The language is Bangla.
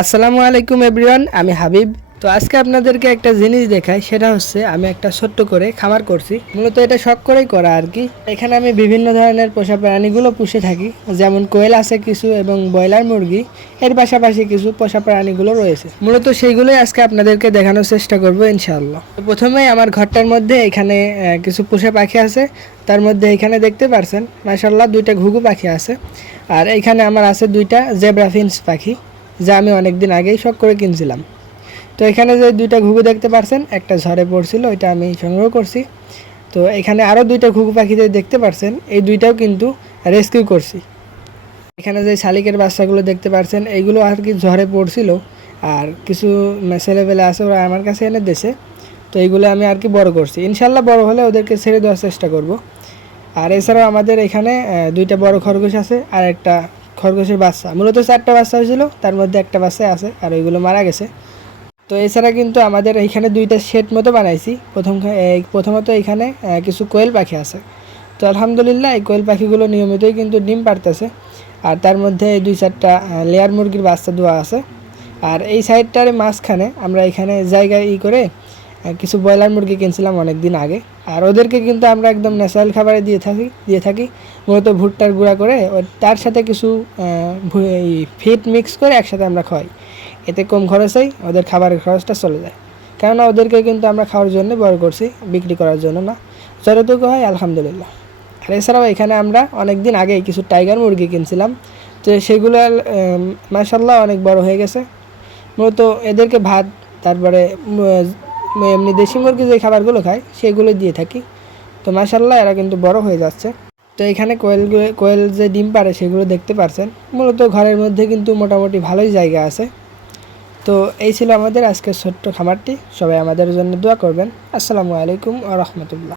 আসসালামু আলাইকুম এভরিওয়ান, আমি হাবিব। তো আজকে আপনাদেরকে একটা জিনিস দেখাই, সেটা হচ্ছে আমি একটা ছোট্ট করে খামার করছি। মূলত এটা শখ করেই করা আর কি। এখানে আমি বিভিন্ন ধরনের পোষা প্রাণীগুলো পুষে থাকি, যেমন কোয়েল আছে কিছু এবং ব্রয়লার মুরগি, এর পাশাপাশি কিছু পোষা প্রাণীগুলো রয়েছে। মূলত সেইগুলোই আজকে আপনাদেরকে দেখানোর চেষ্টা করবো ইনশাআল্লাহ। প্রথমেই আমার ঘরটার মধ্যে এখানে কিছু পোষা পাখি আছে। তার মধ্যে এখানে দেখতে পারছেন মাশাআল্লাহ দুইটা ঘুঘু পাখি আছে, আর এখানে আমার আছে দুইটা জেব্রা ফিন্চ পাখি, যা আমি অনেক দিন আগেই শখ করে কিনছিলাম। তো এখানে যে দুইটা ঘুঘু দেখতে পারছেন, একটা ঝড়ে পড়ছিল, ওইটা আমি সংগ্রহ করছি। তো এখানে আরও দুইটা ঘুঘু পাখিতে দেখতে পারছেন, এই দুইটাও কিন্তু রেস্কিউ করছি। এখানে যে শালিকের বাচ্চাগুলো দেখতে পারছেন, এইগুলো আর কি ঝড়ে পড়ছিল, আর কিছু ছেলেপেলে আছে, ওরা আমার কাছে এনে দিয়েছে। তো এইগুলো আমি আর কি বড় করছি, ইনশাল্লাহ বড় হলে ওদেরকে ছেড়ে দেওয়ার চেষ্টা করব। আর এছাড়াও আমাদের এখানে দুইটা বড় খরগোশ আছে, আর একটা খরগোশের বাচ্চা। মূলত 4টা বাচ্চা হয়েছিল, তার মধ্যে একটা বাচ্চা আছে, আর ওইগুলো মারা গেছে। তো এছাড়া কিন্তু আমাদের এইখানে দুইটা শেড মতো বানাইছি। প্রথমত এখানে কিছু কোয়েল পাখি আছে। তো আলহামদুলিল্লাহ এই কোয়েল পাখিগুলো নিয়মিতই কিন্তু ডিম পাড়তেছে, আর তার মধ্যে এই 2-4টা লেয়ার মুরগির বাচ্চা দেওয়া আছে। আর এই সাইডটার মাঝখানে আমরা এখানে জায়গায় করে কিছু ব্রয়লার মুরগি কিনছিলাম অনেক দিন আগে, আর ওদেরকে কিন্তু আমরা একদম ন্যাচারাল খাবারে দিয়ে থাকি। মূলত ভুট্টার গুঁড়া করে তার সাথে কিছু ফিড মিক্স করে একসাথে আমরা খাওয়াই। এতে কম খরচেই ওদের খাবারের খরচটা চলে যায়, কেননা ওদেরকে কিন্তু আমরা খাওয়ার জন্য বড় করছি, বিক্রি করার জন্য না। যতটুকু হয় আলহামদুলিল্লাহ। আর এছাড়াও এখানে আমরা অনেক দিন আগেই কিছু টাইগার মুরগি কিনছিলাম, তো সেগুলো মাশাআল্লাহ অনেক বড় হয়ে গেছে। মূলত এদেরকে ভাত, তারপরে এমনি দেশি মুরগি যে খাবারগুলো খায় সেগুলো দিয়ে থাকি। তো মাশাআল্লাহ এরা কিন্তু বড় হয়ে যাচ্ছে। তো এখানে কোয়েল যে ডিম পাড়ে সেগুলো দেখতে পারছেন। মূলত ঘরের মধ্যে কিন্তু মোটামুটি ভালোই জায়গা আছে। তো এই ছিল আমাদের আজকের ছোট্ট খামারটি। সবাই আমাদের জন্য দোয়া করবেন। আসসালামু আলাইকুম ওয়া রাহমাতুল্লাহ।